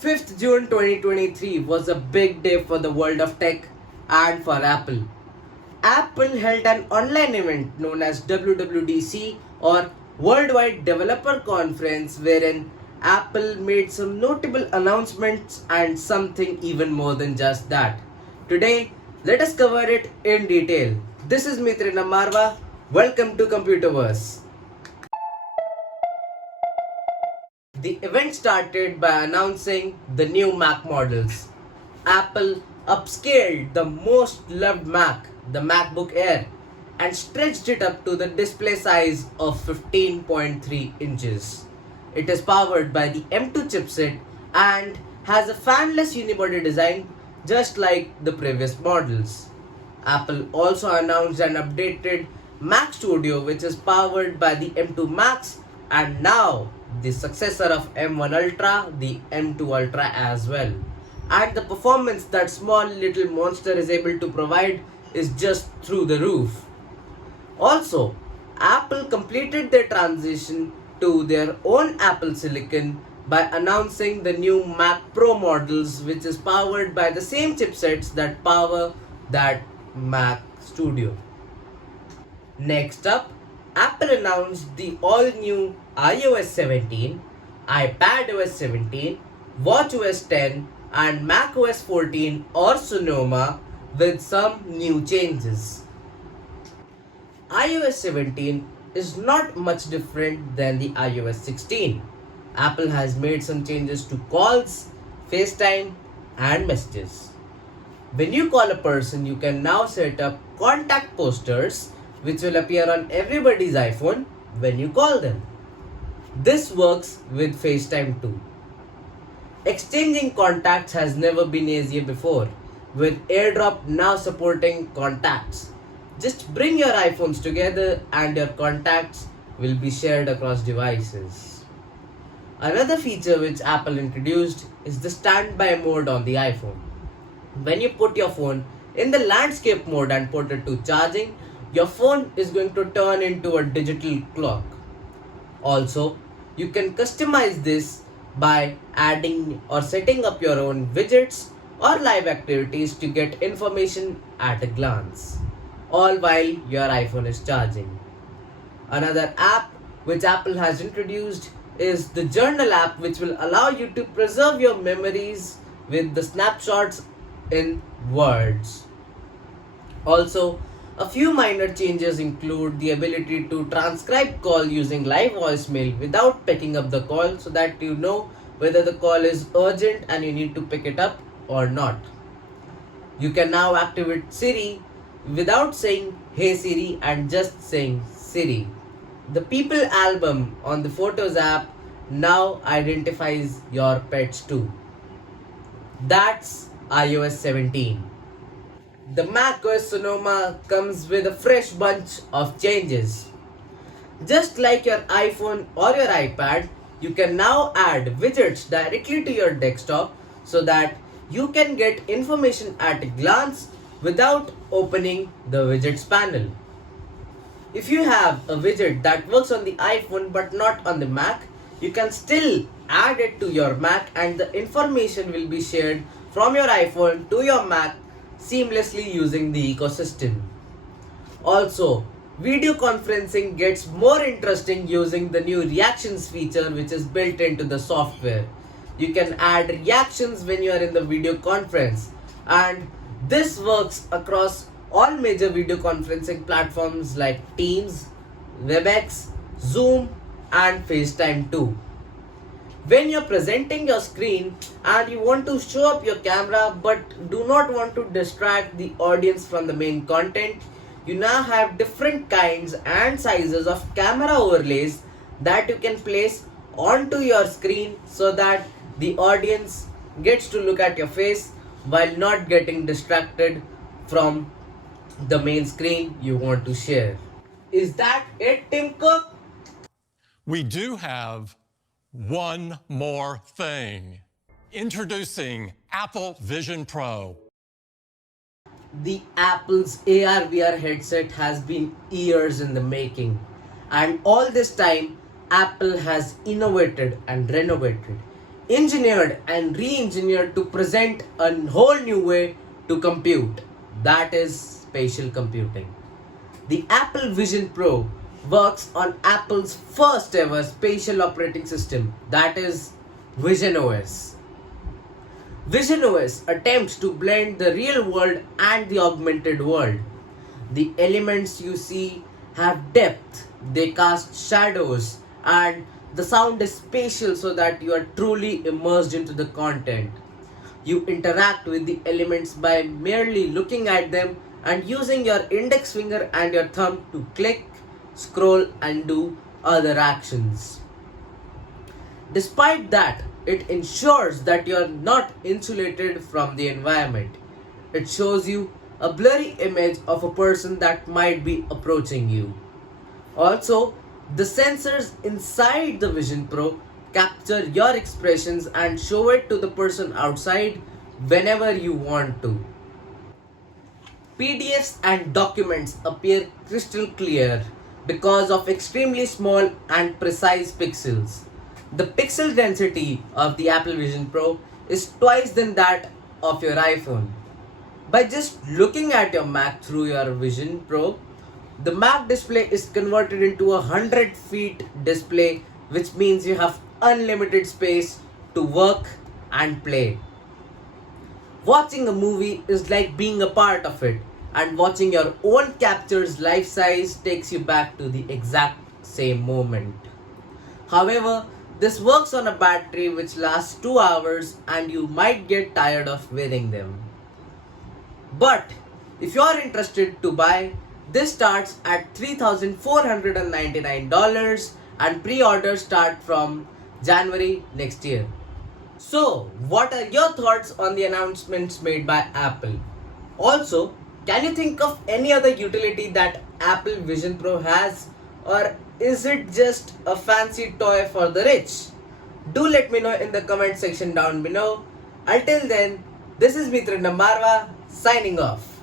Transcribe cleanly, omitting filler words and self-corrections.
5th June 2023 was a big day for the world of tech and for Apple. Apple held an online event known as WWDC or Worldwide Developer Conference wherein Apple made some notable announcements and something even more than just that. Today, let us cover it in detail. This is Mitrina Marva. Welcome to ComputerVerse. The event started by announcing the new Mac models. Apple upscaled the most loved Mac, the MacBook Air, and stretched it up to the display size of 15.3 inches. It is powered by the M2 chipset and has a fanless unibody design just like the previous models. Apple also announced an updated Mac Studio which is powered by the M2 Max and now the successor of M1 Ultra, the M2 Ultra as well. And the performance that small little monster is able to provide is just through the roof. Also, Apple completed their transition to their own Apple Silicon by announcing the new Mac Pro models which is powered by the same chipsets that power that Mac Studio. Next up, Apple announced the all-new iOS 17, iPadOS 17, watchOS 10 and macOS 14 or Sonoma with some new changes. iOS 17 is not much different than the iOS 16. Apple has made some changes to calls, FaceTime and messages. When you call a person, you can now set up contact posters which will appear on everybody's iPhone when you call them. This works with FaceTime too. Exchanging contacts has never been easier before, with AirDrop now supporting contacts. Just bring your iPhones together and your contacts will be shared across devices. Another feature which Apple introduced is the standby mode on the iPhone. When you put your phone in the landscape mode and put it to charging, your phone is going to turn into a digital clock. Also, you can customize this by adding or setting up your own widgets or live activities to get information at a glance, all while your iPhone is charging. Another app which Apple has introduced is the Journal app, which will allow you to preserve your memories with the snapshots in words. Also, a few minor changes include the ability to transcribe call using live voicemail without picking up the call so that you know whether the call is urgent and you need to pick it up or not. You can now activate Siri without saying "Hey Siri" and just saying Siri. The People album on the Photos app now identifies your pets too. That's iOS 17. The macOS Sonoma comes with a fresh bunch of changes. Just like your iPhone or your iPad, you can now add widgets directly to your desktop so that you can get information at a glance without opening the widgets panel. If you have a widget that works on the iPhone but not on the Mac, you can still add it to your Mac and the information will be shared from your iPhone to your Mac seamlessly using the ecosystem. Also, video conferencing gets more interesting using the new reactions feature which is built into the software. You can add reactions when you are in the video conference, and this works across all major video conferencing platforms like Teams, WebEx, Zoom and FaceTime too. When you're presenting your screen and you want to show up your camera but do not want to distract the audience from the main content, you now have different kinds and sizes of camera overlays that you can place onto your screen so that the audience gets to look at your face while not getting distracted from the main screen you want to share. Is that it, Tim Cook? We do have one more thing. Introducing Apple Vision Pro. The Apple's AR/VR headset has been years in the making, and all this time Apple has innovated and renovated. engineered and re-engineered to present a whole new way to compute. That is spatial computing. The Apple Vision Pro works on Apple's first ever spatial operating system, that is Vision OS. Vision OS attempts to blend the real world and the augmented world. The elements you see have depth, they cast shadows, and the sound is spatial so that you are truly immersed into the content. You interact with the elements by merely looking at them and using your index finger and your thumb to click, scroll, and do other actions. Despite that, it ensures that you are not insulated from the environment. It shows you a blurry image of a person that might be approaching you. Also, the sensors inside the Vision Pro capture your expressions and show it to the person outside whenever you want to. PDFs and documents appear crystal clear because of extremely small and precise pixels. The pixel density of the Apple Vision Pro is twice than that of your iPhone. By just looking at your Mac through your Vision Pro, the Mac display is converted into a 100 feet display, which means you have unlimited space to work and play. Watching a movie is like being a part of it, and watching your own captures life size takes you back to the exact same moment. However, this works on a battery which lasts 2 hours and you might get tired of wearing them. But if you are interested to buy, this starts at $3,499 and pre-orders start from January next year. So, what are your thoughts on the announcements made by Apple? Also, can you think of any other utility that Apple Vision Pro has, or is it just a fancy toy for the rich? Do let me know in the comment section down below. Until then, this is Mitra Nambarwa signing off.